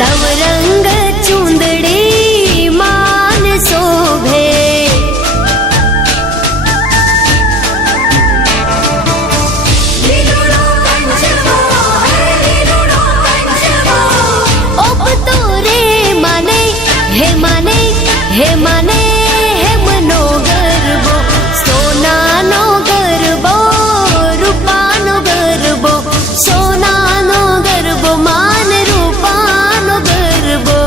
नवरंग चूंदड़ी मान शोभे। हे माने हे मनो गरबो, सोनानो गरबो, रूपानो गरबो, सोनानो गरबो, मान रूपानो गरबो।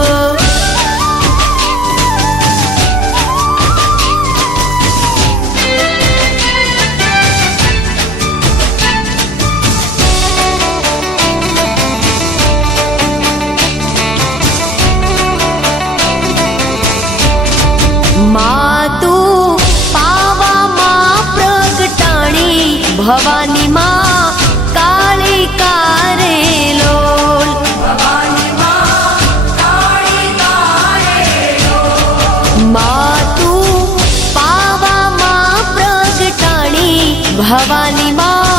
मातु पावा मां प्रगटाणी, भवानी मां काली कारेलोल। भवानी मां काली कारेलोल। मातु पावा मां प्रगटाणी, भवानी मां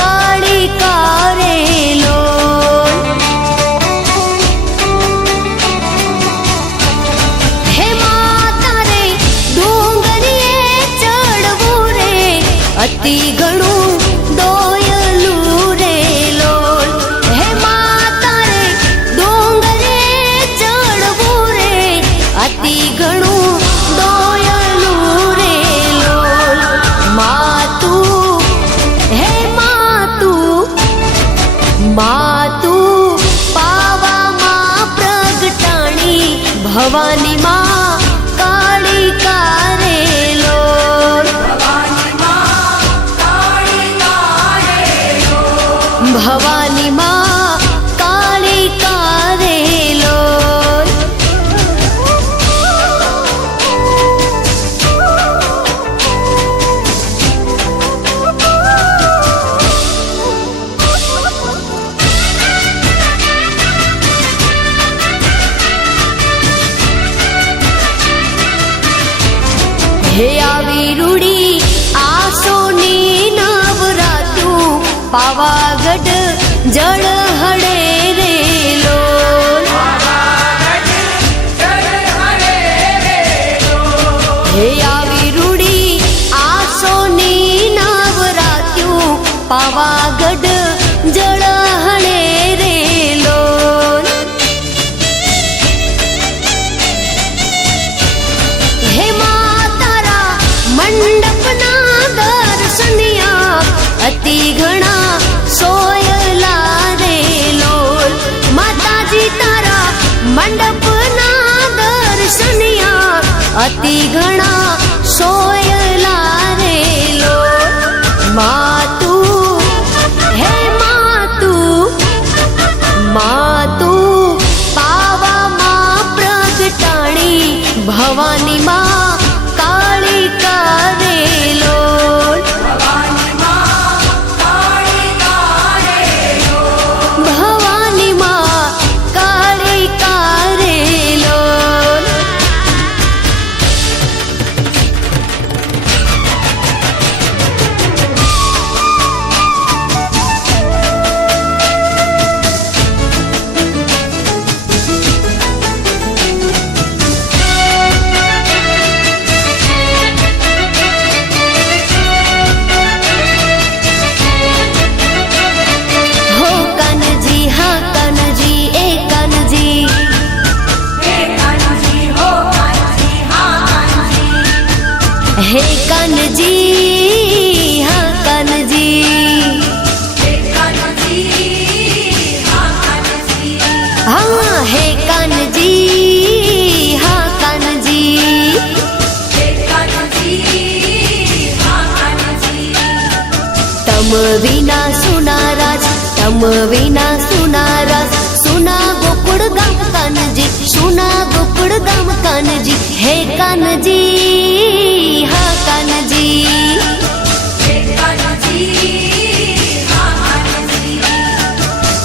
काली कारेलोल। अति घणु दोयलू रे लोल। हे माता रे डोंगरे चढ़वू रे, अति घणु दोयलू रे लोल। मातु हे मातु, मातु पावा मां प्रगटाणी, भवानी मां काली कारेलोल। भवानी मां काली कारेलोल। हे आवी रूड़ी आसोनी नवरात्रु, पावागढ़ जड़ हड़े रे लोल। हे आवी रूड़ी आसोनी नवरात्रु, पावागढ़ जड़ हड़े रे लोल। हे मातारा मंडप ना दर्शनिया, अति घणा सोयला रे लोल। माताजी तारा मंडप ना दर्शनिया, अति घणा सोयला रे लोल। मातु हे मातु, मातु पावा मां प्रगटाणी, भवानी मां काली कारेलोल। भवानी मां काली कारेलोल। हे कान्जी हाँ कान्जी, हाँ हे कान्जी हाँ कान्जी। तम विना सुनाराज, तम विना सुनाराज, सुना गोकुड़ गाम कान्जी, सुना गोकुड़ गाम कान्जी। हे कान्जी हाँ कान्जी,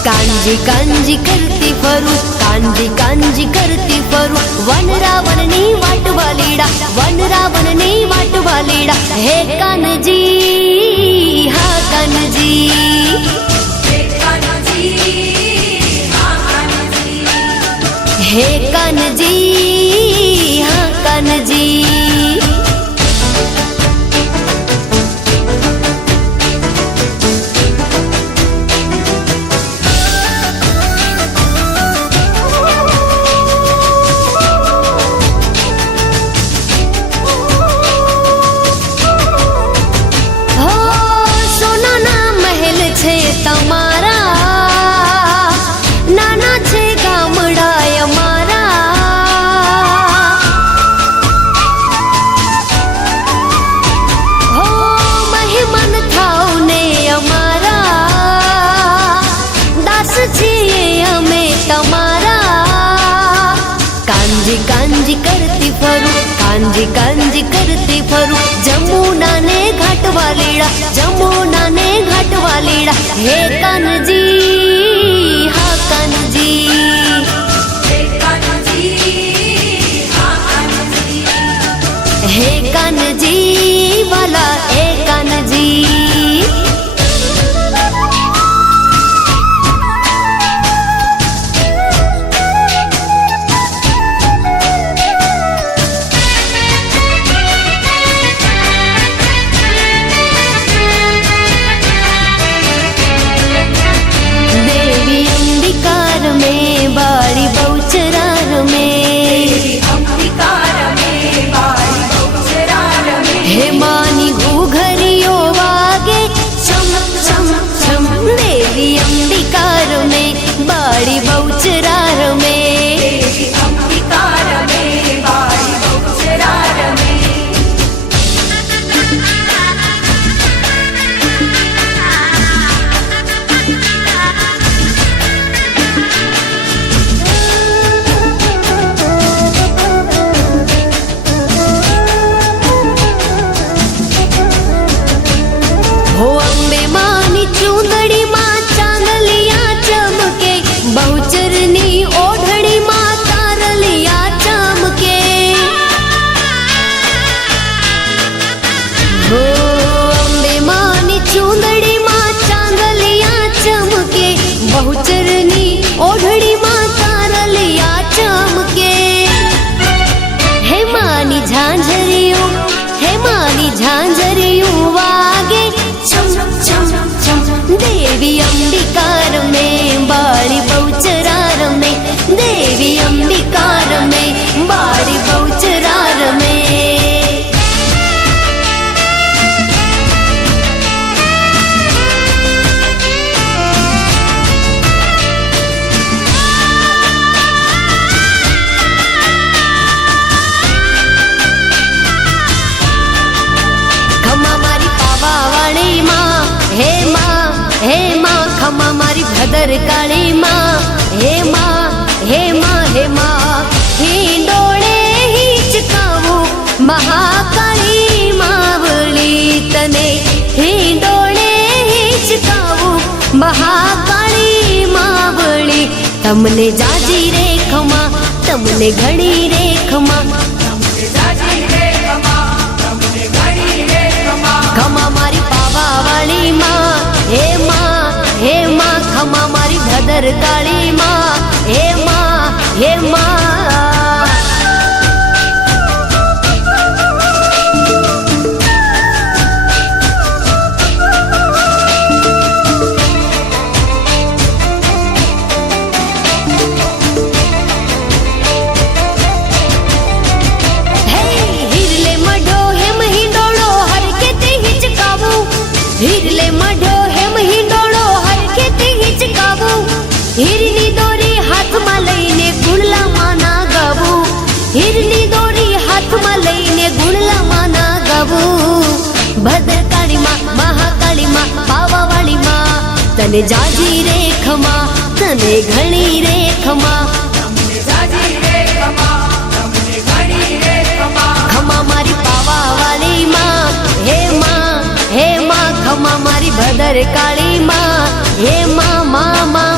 कांजी कांजी करती फरू, कांजी कांजी करती फरू, वन रावणनी वाट वालीड़ा, वन रावणनी वाट वालीड़ा। हे कान्जी हाँ कान्जी, हे कान्हजी, हाँ कान्हजी। તમારા નાના છે ગામડા અમારા, હો મહેમાન થાવ ને અમારા, દાસ છીએ અમે તમારા। કાંજી કાંજી કરતી ફરું, કાંજી કાંજી કરતી ફરું, જમુના ને ઘાટ વાલીડા, જમુના ને ઘાટ વાલીડા। हे कान्हजी, हाँ कान्हजी, हे कान्हजी, हाँ कान्हजी, हे कान्हजी वाला, हे कान्हजी। बाड़ी बहुचरार में, अंबिकार में बाड़ी बहुचरार में, हे मानी घूघरियो वागे छम छम छम। देवी अंबिकार में बाड़ी बहुचरार में, देवी अंबिकार में बाड़ी बहुचरार में। हो अम्बे मानी चूंदड़ी माँ चांदलिया चमके, बहुचरनी ओढ़ड़ी माँ तारलिया चमके। हो अम्बे मानी चूंदड़ी माँ चांदलिया चमके, बहुचरनी ओढ़ड़ी माँ तारलिया चमके। हे मानी झांझरियों, हे मानी झांझरियों वागे छम छम छम। देवी अंबिकार में बाड़ी बहुचरार में, देवी अंबिकार में बाड़ी बहुचरार में। खमा मारी पावा वाली माँ, हे माँ, हे माँ, खमा मारी भदर काली माँ, हे माँ, हे माँ, हे माँ। हिंडोळे हिचकावू महाकाली मावली तने, हिंडोळे हिचकावू महाकाली मावली। तमने जाजी रे खमा, तमने घड़ी रे खमा, तमने जाजी रे खमा, तमने घड़ी रे खमा। खमा मारी पावा वाली माँ, हे माँ, हे माँ, खमा मारी भदर काली माँ, हे माँ, हे माँ। हिरले मढो हेम हिंडोळो हरखेते हिचकावू, हिरनी दोरी हाथમાં લઈને ગુણલામાં ના ગાવું, हिरनी दोरी हाथમાં લઈને ગુણલામાં ના ગાવું। ભદ્રકાળી માં, મહાકાળી માં, પાવાવાળી માં, તને જાજી રે ખમા, તને ઘણી રે ખમા, तमने जाजी रे खमा, तमने घड़ी रे खमा। खमा मारी पावावाળી માં, हे माँ, हे माँ, खमा मारी भदर काली माँ, हे माँ, माँ, माँ।